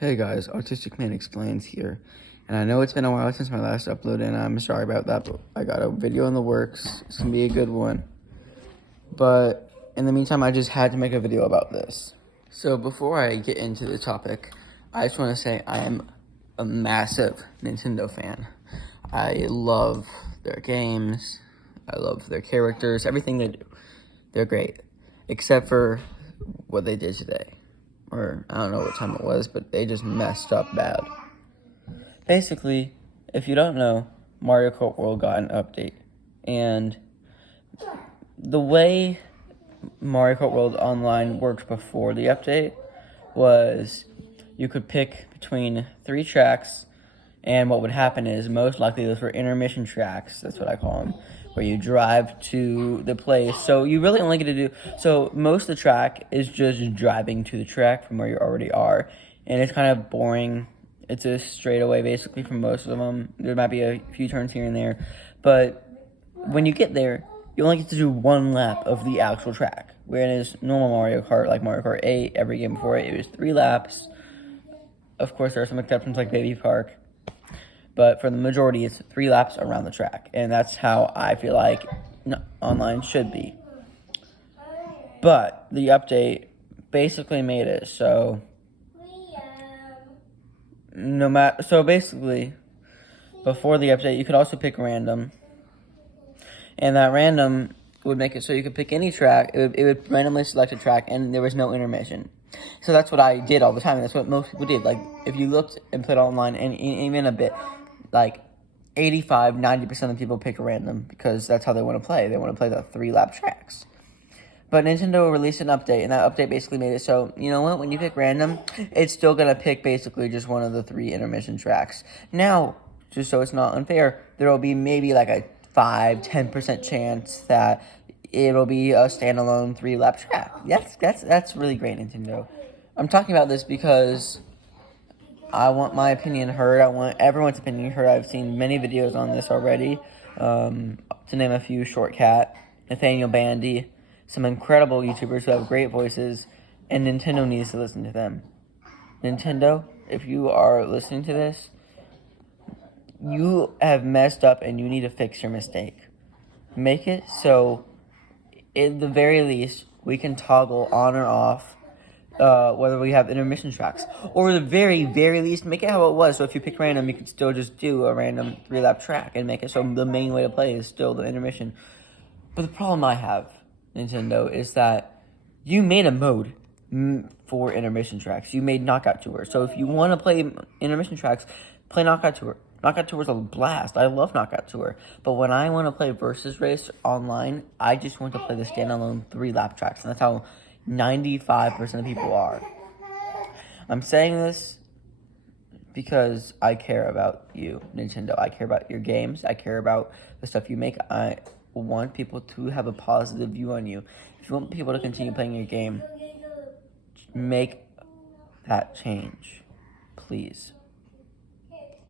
Hey guys, Autistic Man Explains here. And I know it's been a while since my last upload, and I'm sorry about that, but I got a video in the works. It's gonna be a good one. But in the meantime, I just had to make a video about this. So before I get into the topic, I just want to say I am a massive Nintendo fan. I love their games. I love their characters, everything they do. They're great, except for what they did today. Or I don't know what time it was, but they just messed up bad. Basically, if you don't know, Mario Kart World got an update. And the way Mario Kart World Online worked before the update was you could pick between 3 tracks, and what would happen is most likely those were intermission tracks, that's what I call them, where you drive to the place. So you really only get to do, so most of the track is just driving to the track from where you already are, and it's kind of boring. It's a straightaway basically for most of them. There might be a few turns here and there, but when you get there, you only get to do 1 lap of the actual track, whereas normal Mario Kart, like Mario Kart 8, every game before it was 3 laps. Of course, there are some exceptions like Baby Park, but for the majority, it's 3 laps around the track, and that's how I feel like online should be. But the update basically made it so basically before the update, you could also pick random, and that random would make it so you could pick any track. It would randomly select a track, and there was no intermission. So that's what I did all the time. That's what most people did. Like, if you looked and put online, and even a bit, like 85, 90% of people pick random because that's how they want to play. They want to play the 3-lap tracks. But Nintendo released an update, and that update basically made it so, you know what, when you pick random, it's still going to pick basically just one of the 3 intermission tracks. Now, just so it's not unfair, there will be maybe like a 5-10% chance that it'll be a standalone 3-lap track. That's really great, Nintendo. I'm talking about this because I want my opinion heard. I want everyone's opinion heard. I've seen many videos on this already. To name a few, Shortcat, Nathaniel Bandy, some incredible YouTubers who have great voices, and Nintendo needs to listen to them. Nintendo, if you are listening to this, you have messed up and you need to fix your mistake. Make it so, at the very least, we can toggle on or off whether we have intermission tracks. Or at the very, very least, make it how it was. So if you pick random, you could still just do a random 3-lap track and make it so the main way to play is still the intermission. But the problem I have, Nintendo, is that you made a mode for intermission tracks. You made Knockout Tour. So if you want to play intermission tracks, play Knockout Tour. Knockout Tour is a blast. I love Knockout Tour. But when I want to play Versus Race online, I just want to play the standalone 3-lap tracks. And that's how 95% of people are. I'm saying this because I care about you, Nintendo. I care about your games. I care about the stuff you make. I want people to have a positive view on you. If you want people to continue playing your game, make that change, please.